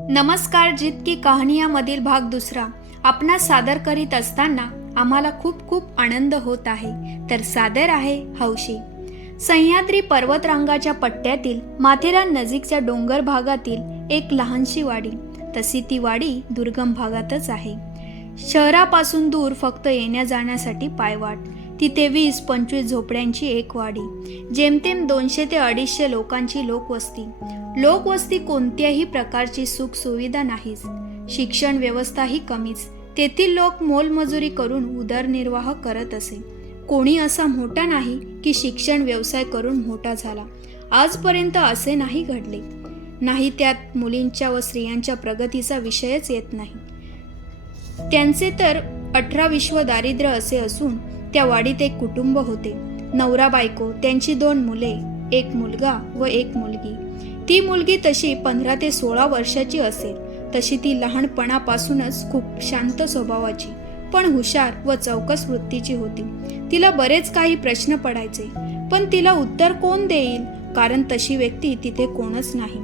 नमस्कार. जित की कहाणीमधील भाग दुसरा आपणास सादर करीत असताना आम्हाला खूप खूप आनंद होत आहे. तर सादर आहे हौशी. सह्याद्री पर्वतरांगाच्या पट्ट्यातील माथेरान नजीकच्या डोंगर भागातील एक लहानशी वाडी. तशी ती वाडी दुर्गम भागातच आहे. शहरापासून दूर फक्त येण्या जाण्यासाठी पायवाट. तिथे 20-25 झोपड्यांची एक वाडी. जेमतेम 200 ते 250 लोकांची लोकवस्ती कोणत्याही प्रकारची सुख सुविधा नाहीच. शिक्षण व्यवस्थाही कमीच. तेथील लोक मोलमजुरी करून उदरनिर्वाह करत असे. कोणी असा मोठा नाही की शिक्षण व्यवसाय करून मोठा झाला. आजपर्यंत असे नाही घडले. नाही, त्यात मुलींच्या व स्त्रियांच्या प्रगतीचा विषयच येत नाही. त्यांचे तर 18 विश्व दारिद्र्य असे असून त्या वाडीत एक कुटुंब होते. नवरा बायको, त्यांची 2 मुले, एक मुलगा व एक मुलगी. ती मुलगी तशी 15 ते 16 वर्षाची असेल. तशी ती लहानपणापासूनच खूप शांत स्वभावाची, पण हुशार व चौकस वृत्तीची होती. तिला बरेच काही प्रश्न पडायचे, पण तिला उत्तर कोण देईल, कारण तशी व्यक्ती तिथे कोणच नाही.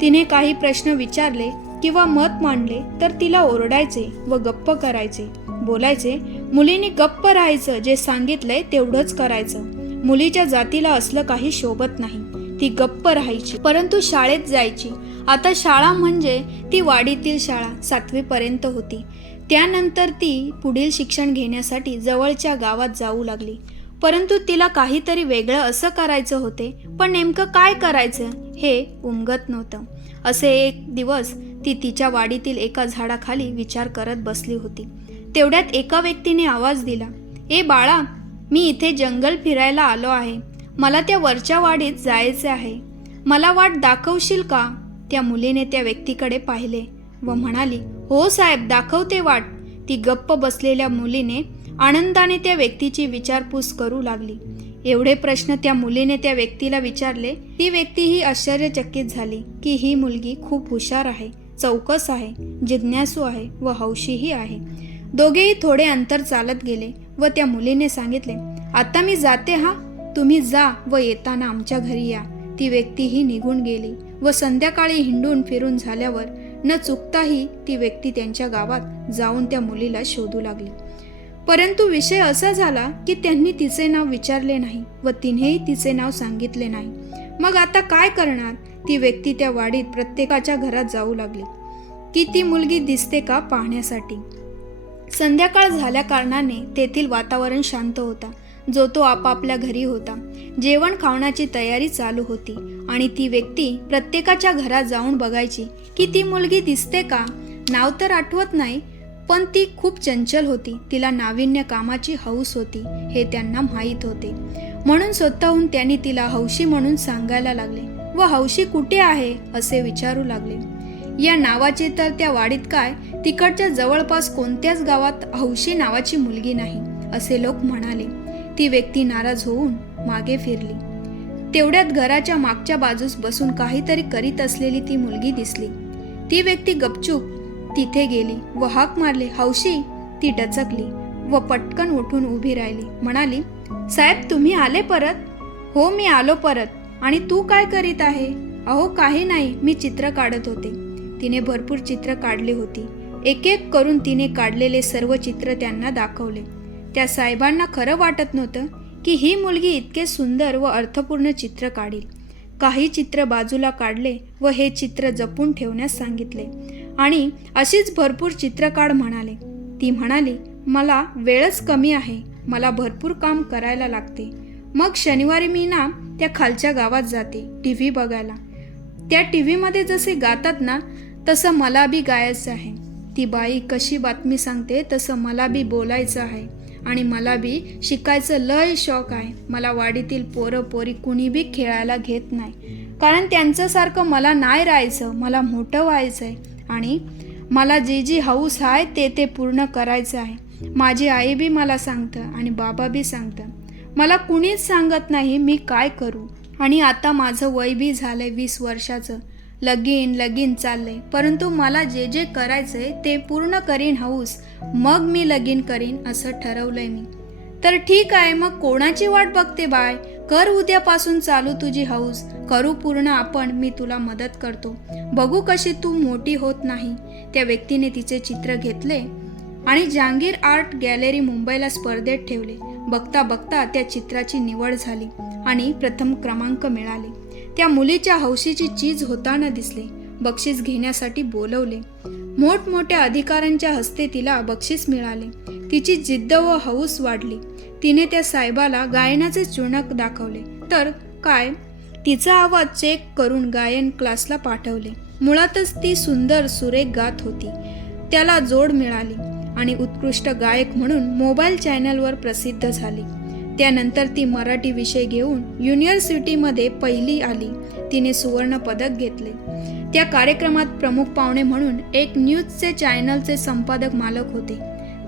तिने काही प्रश्न विचारले किंवा मत मांडले तर तिला ओरडायचे व गप्प करायचे. बोलायचे, मुलींनी गप्प राहायचं, जे सांगितलंय तेवढंच करायचं. मुलीच्या जातीला असलं काही शोभत नाही. ती गप्प राहायची, परंतु शाळेत जायची. आता शाळा म्हणजे ती वाडीतील शाळा 7वी पर्यंत होती. त्यानंतर ती पुढील शिक्षण घेण्यासाठी जवळच्या गावात जाऊ लागली. परंतु तिला काहीतरी वेगळं असं करायचं होते, पण नेमकं काय करायचं हे उमगत नव्हतं. असे एक दिवस ती तिच्या वाडीतील एका झाडाखाली विचार करत बसली होती. तेवढ्यात एका व्यक्तीने आवाज दिला, "ए बाळा, मी इथे जंगल फिरायला आलो आहे. मला त्या वरच्या वाडीत जायचे आहे. मला वाट दाखवशील का?" त्या मुलीने त्या व्यक्तीकडे पाहिले व म्हणाली, "हो साहेब, दाखवते वाट." ती गप्प बसलेल्या मुलीने आनंदाने त्या व्यक्तीची विचारपूस करू लागली. एवढे प्रश्न त्या मुलीने त्या व्यक्तीला विचारले. ती व्यक्तीही आश्चर्यचकित झाली की ही मुलगी खूप हुशार आहे, चौकस आहे, जिज्ञासू आहे व हौशीही आहे. दोघेही थोडे अंतर चालत गेले व त्या मुलीने सांगितले, "आता मी जाते हा, तुम्ही जा व येताना आमच्या घरी या." ती व्यक्तीही निघून गेली व संध्याकाळी हिंडून फिरून झाल्यावर न चुकताही ती व्यक्ती त्यांच्या गावात जाऊन त्या मुलीला शोधू लागली. परंतु विषय असा झाला की त्यांनी तिचे नाव विचारले नाही व तिनेही तिचे नाव सांगितले नाही. मग आता काय करणार? ती व्यक्ती त्या वाडीत प्रत्येकाच्या घरात जाऊ लागली की ती मुलगी दिसते का पाहण्यासाठी. संध्याकाळ झाल्या कारणाने तेथील वातावरण शांत होता. जो तो आपापल्या घरी होता. जेवण खावण्याची तयारी चालू होती आणि ती व्यक्ती प्रत्येकाच्या घरात जाऊन बघायची की ती मुलगी दिसते का. नाव तर आठवत नाही, पण ती खूप चंचल होती. तिला नाविन्य कामाची हौस होती हे त्यांना माहीत होते. म्हणून स्वतःहून त्यांनी तिला हौशी म्हणून सांगायला लागले व हौशी कुठे आहे असे विचारू लागले. या नावाचे तर त्या वाडीत काय, तिकडच्या जवळपास कोणत्याच गावात हौशी नावाची मुलगी नाही असे लोक म्हणाले. ती व्यक्ती नाराज होऊन मागे फिरली. तेवढ्यात घराच्या मागच्या बाजूस बसून काहीतरी करीत असलेली ती मुलगी दिसली. ती व्यक्ती गपचूप तिथे गेली व हाक मारली, "हौशी." ती डचकली व पटकन उठून उभी राहिली. म्हणाली, "साहेब, तुम्ही आले परत?" "हो, मी आलो परत. आणि तू काय करीत आहे?" "अहो, काही नाही, मी चित्र काढत होते." तिने भरपूर चित्र काढली होती. एक एक करून तिने काढलेले सर्व चित्र त्यांना दाखवले. त्या साहेबांना खरं वाटत नव्हतं की ही मुलगी इतके सुंदर व अर्थपूर्ण चित्र काढील. काही चित्र बाजूला काढले व हे चित्र जपून ठेवण्यास सांगितले आणि अशीच भरपूर चित्र काढ म्हणाले. ती म्हणाली, "मला वेळच कमी आहे, मला भरपूर काम करायला लागते. मग शनिवारी मी ना त्या खालच्या गावात जाते TV बघायला. त्या TV जसे गातात ना तसं मला बी गायचं आहे. ती बाई कशी बातमी सांगते तसं मला बी बोलायचं आहे आणि मला बी शिकायचं लय शौक आहे. मला वाडीतील पोरं पोरी कुणी बी खेळायला घेत नाही, कारण त्यांच्यासारखं मला नाही राहायचं. मला मोठं व्हायचं आहे आणि मला जी हौस आहे ते पूर्ण करायचं आहे. माझी आई बी मला सांगतं आणि बाबा बी सांगतं. मला कुणीच सांगत नाही मी काय करू. आणि आता माझं वय बी झालंय 20 वर्षाचं. लगीन चाललंय, परंतु मला जे करायचंय ते पूर्ण करीन हौस, मग मी लगीन करीन असं ठरवलंय मी." "तर ठीक आहे, मग कोणाची वाट बघते बाय? कर उद्यापासून चालू तुझी हौस, करू पूर्ण आपण, मी तुला मदत करतो, बघू कशी तू मोठी होत नाही. त्या व्यक्तीने तिचे चित्र घेतले आणि जहांगीर आर्ट गॅलरी मुंबईला स्पर्धेत ठेवले. बघता बघता त्या चित्राची निवड झाली आणि प्रथम क्रमांक मिळाले. त्या मुलीच्या हौशीची चीज होताना दिसले. बक्षीस घेण्यासाठी बोलवले. मोठमोठ्या अधिकाऱ्यांच्या हस्ते तिला बक्षीस मिळाले. तिची जिद्द व हौस वाढली. तिने त्या साहेबाला गायनाचे चुणक दाखवले. तर काय, तिचा आवाज चेक करून गायन क्लासला पाठवले. मुळातच ती सुंदर सुरेख गात होती. त्याला जोड मिळाली आणि उत्कृष्ट गायक म्हणून मोबाईल चॅनलवर प्रसिद्ध झाली. त्यानंतर ती मराठी विषय घेऊन युनिव्हर्सिटीमध्ये पहिली आली. तिने सुवर्ण पदक घेतले. त्या कार्यक्रमात प्रमुख पाहुणे म्हणून एक न्यूजचे चॅनलचे संपादक मालक होते.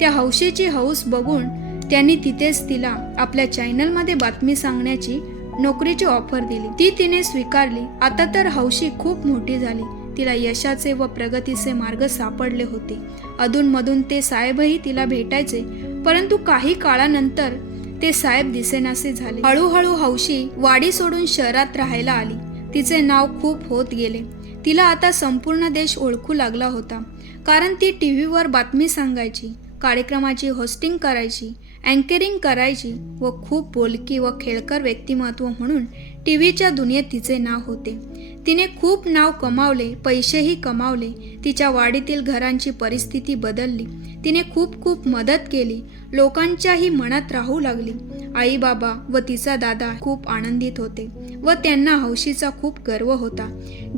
त्या हौशीची हौस बघून त्यांनी तिथेच तिला आपल्या चॅनलमध्ये बातमी सांगण्याची नोकरीची ऑफर दिली. ती तिने स्वीकारली. आता तर हौशी खूप मोठी झाली. तिला यशाचे व प्रगतीचे मार्ग सापडले होते. अधूनमधून ते साहेबही तिला भेटायचे, परंतु काही काळानंतर ते साहेब दिसेनासे झाले. हळूहळू हौशी वाडी सोडून शहरात राहायला आली. तिचे नाव खूप होत गेले. तिला आता संपूर्ण देश ओळखू लागला होता, कारण ती टीव्हीवर बातमी सांगायची, कार्यक्रमाची होस्टिंग करायची, अँकरिंग करायची व खूप बोलकी व खेळकर व्यक्तिमत्व म्हणून टीव्हीच्या दुनियेत तिचे नाव होते. तिने खूप नाव कमावले, पैसेही कमावले. तिच्या वाडीतील घरांची परिस्थिती बदलली. तिने खूप खूप मदत केली. लोकांच्याही मनात राहू लागली. आई बाबा व तिचा दादा खूप आनंदित होते व त्यांना हौशीचा खूप गर्व होता.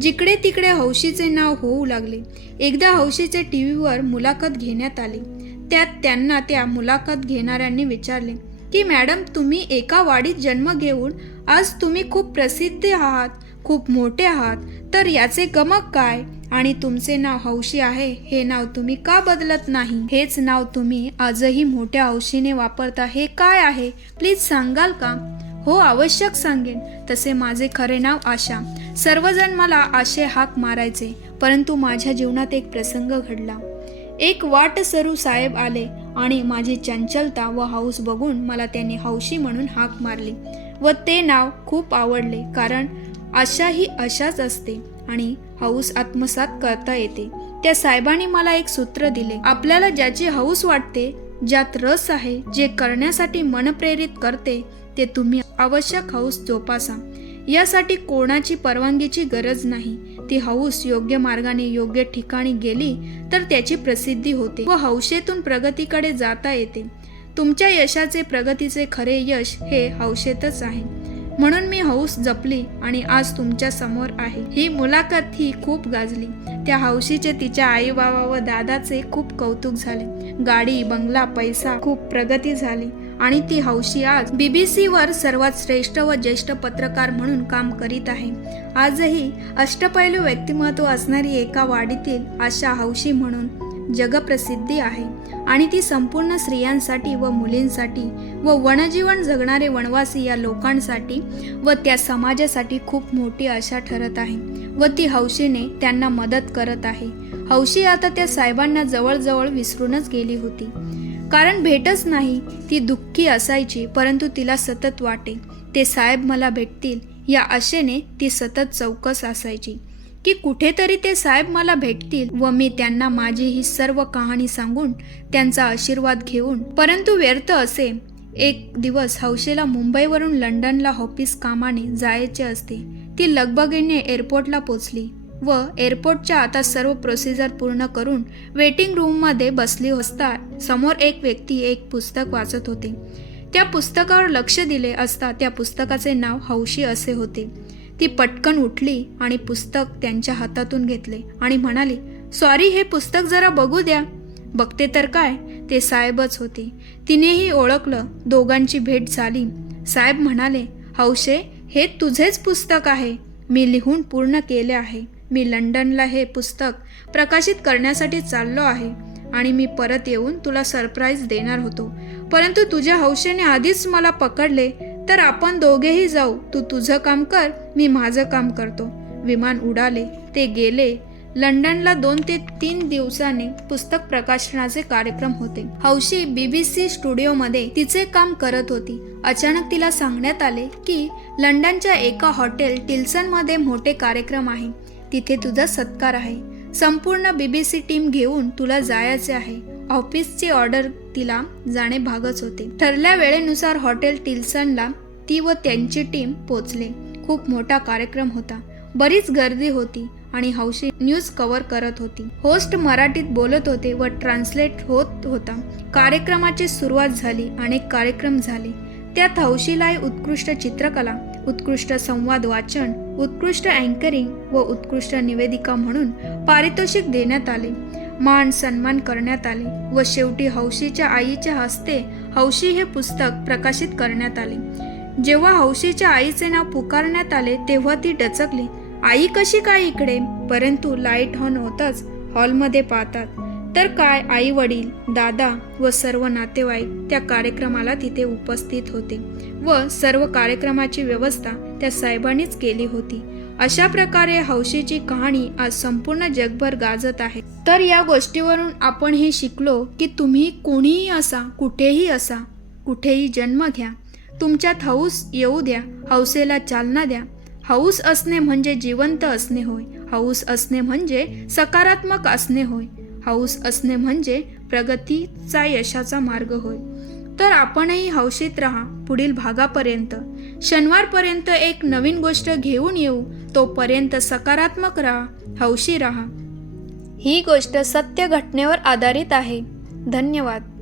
जिकडे तिकडे हौशीचे नाव होऊ लागले. एकदा हौशीचे टीव्हीवर मुलाखत घेण्यात आली. त्यात त्यांना त्या मुलाखत घेणाऱ्यांनी विचारले की मॅडम, तुम्ही एका वाडीत जन्म घेऊन आज तुम्ही खूप प्रसिद्ध आहात, खूप मोठे आहात, तर याचे गमक काय? आणि तुमचे नाव हौशी आहे, हे नाव तुम्ही का बदलत नाही? हेच नाव तुम्ही आजही मोठ्या हौशीने वापरता, हे काय आहे? प्लीज सांगाल का? हो, आवश्यक सांगेन. तसे माझे खरे नाव आशा. सर्वजण मला आशे हाक मारायचे, परंतु माझ्या जीवनात एक प्रसंग घडला. एक वाटसरू साहेब आले आणि माझी चंचलता व हौस बघून मला त्यांनी हौशी म्हणून हाक मारली व ते नाव खूप आवडले, कारण आशा ही अशाच असते आणि हौस आत्मसात करता येते. त्या साहेबांनी मला एक सूत्र दिले, आपल्याला ज्याची हौस वाटते, ज्यात रस आहे, जे करण्यासाठी मन प्रेरित करते, ते तुम्ही आवश्यक हौस जोपासा. यासाठी कोणाची परवानगीची गरज नाही. ती हौस योग्य मार्गाने योग्य ठिकाणी गेली तर त्याची प्रसिद्धी होते व हौशेतून प्रगतीकडे जाता येते. तुमच्या यशाचे, प्रगतीचे खरे यश हे हौशेतच आहे. म्हणून मी हौस जपली आणि आज तुमच्या समोर आहे. ही मुलाखत ही खूप गाजली. त्या हौशीचे तिच्या आई बाबा व दादाचे खूप कौतुक झाले. गाडी, बंगला, पैसा, खूप प्रगती झाली आणि ती हौशी आज BBC वर सर्वात श्रेष्ठ व ज्येष्ठ पत्रकार म्हणून काम करीत आहे. आजही अष्टपैलू व्यक्तिमत्व असणारी एका वाडीतील आशा हौशी म्हणून जगप्रसिद्धी आहे आणि ती संपूर्ण स्त्रियांसाठी व मुलींसाठी व वनजीवन जगणारे वनवासी या लोकांसाठी व त्या समाजासाठी खूप मोठी आशा ठरत आहे व ती हौशीने त्यांना मदत करत आहे. हौशी आता त्या साहेबांना जवळजवळ विसरूनच गेली होती, कारण भेटच नाही. ती दुःखी असायची, परंतु तिला सतत वाटे ते साहेब मला भेटतील या आशेने ती सतत चौकस असायची की कुठेतरी ते साहेब मला भेटतील व मी त्यांना माझी ही सर्व कहाणी सांगून त्यांचा आशीर्वाद घेऊन. परंतु व्यर्थ असे. एक दिवस हौशीला मुंबईवरून लंडनला ऑफिस कामाने जायचे असते. ती लगबगीने एअरपोर्टला पोचली व एअरपोर्टच्या आता सर्व प्रोसिजर पूर्ण करून वेटिंग रूममध्ये बसली असता समोर एक व्यक्ती एक पुस्तक वाचत होते. त्या पुस्तकावर लक्ष दिले असता त्या पुस्तकाचे नाव हौशी असे होते. ती पटकन उठली आणि पुस्तक त्यांच्या हातातून घेतले आणि म्हणाली, सॉरी, हे पुस्तक जरा बघू द्या. बघते तर काय, ते साहेबच होते. तिनेही ओळखलं. दोघांची भेट झाली. साहेब म्हणाले, हौशे, हे तुझेच पुस्तक आहे. मी लिहून पूर्ण केले आहे. मी लंडनला हे पुस्तक प्रकाशित करण्यासाठी चाललो आहे आणि मी परत येऊन तुला सरप्राईज देणार होतो, परंतु तुझ्या हौशेने आधीच मला पकडले. तर आपण दोघेही जाऊ. तू तुझं काम कर, मी माझं काम करतो. विमान उडाले. ते गेले. लंडनला 2 ते 3 दिवसांनी पुस्तक प्रकाशनाचे कार्यक्रम होते. हौशी BBC स्टुडिओमध्ये तिचे काम करत होती. अचानक तिला सांगण्यात आले की लंडनच्या एका हॉटेल टिल्सनमध्ये मोठे कार्यक्रम आहे. तिथे तुझा सत्कार आहे. संपूर्ण BBC टीम घेऊन तुला जायचे आहे. ऑफिसची ऑर्डर तिला जाणे भागच होते. ठरल्या वेळेनुसार हॉटेल टिल्सनला ती व त्यांची टीम पोचले. खूप मोठा कार्यक्रम होता. बरीच गर्दी होती आणि हौशी न्यूज कव्हर करत होती. होस्ट मराठीत बोलत होते व ट्रान्सलेट होत होता. कार्यक्रमाची सुरुवात झाली. अनेक कार्यक्रम झाले. त्यात हौशीला उत्कृष्ट चित्रकला, उत्कृष्ट संवाद वाचन, उत्कृष्ट अँकरिंग व उत्कृष्ट निवेदिका म्हणून पारितोषिक देण्यात आले. मान सन्मान करण्यात आले व शेवटी हौशीच्या आईच्या हस्ते हौशी हे पुस्तक प्रकाशित करण्यात आले. जेव्हा हौशीच्या आईचे नाव पुकारण्यात आले तेव्हा ती डचकली. आई कशी काय इकडे? परंतु लाईट ऑन होताच हॉलमध्ये पाहतात तर काय आई वडील, दादा व सर्व नातेवाईक त्या कार्यक्रमाला तिथे उपस्थित होते व सर्व कार्यक्रमाची व्यवस्था त्या साहेबांनीच केली होती. अशा प्रकारे हौशीची कहाणी आज संपूर्ण जगभर गाजत आहे. तर या गोष्टीवरून आपण हे शिकलो की तुम्ही कोणीही असा, कुठेही असा, कुठेही जन्म घ्या, तुमच्यात हौस येऊ द्या, हौसेला चालना द्या. हौस असणे म्हणजे जिवंत असणे होय. हौस असणे म्हणजे सकारात्मक असणे होय. हौस असणे म्हणजे प्रगतीचा यशाचा मार्ग होय. तर आपणही हौशीत राहा. पुढील भागापर्यंत, शनिवारपर्यंत एक नवीन गोष्ट घेऊन येऊ. तोपर्यंत सकारात्मक राहा, हौशी राहा. ही गोष्ट सत्य घटनेवर आधारित आहे. धन्यवाद.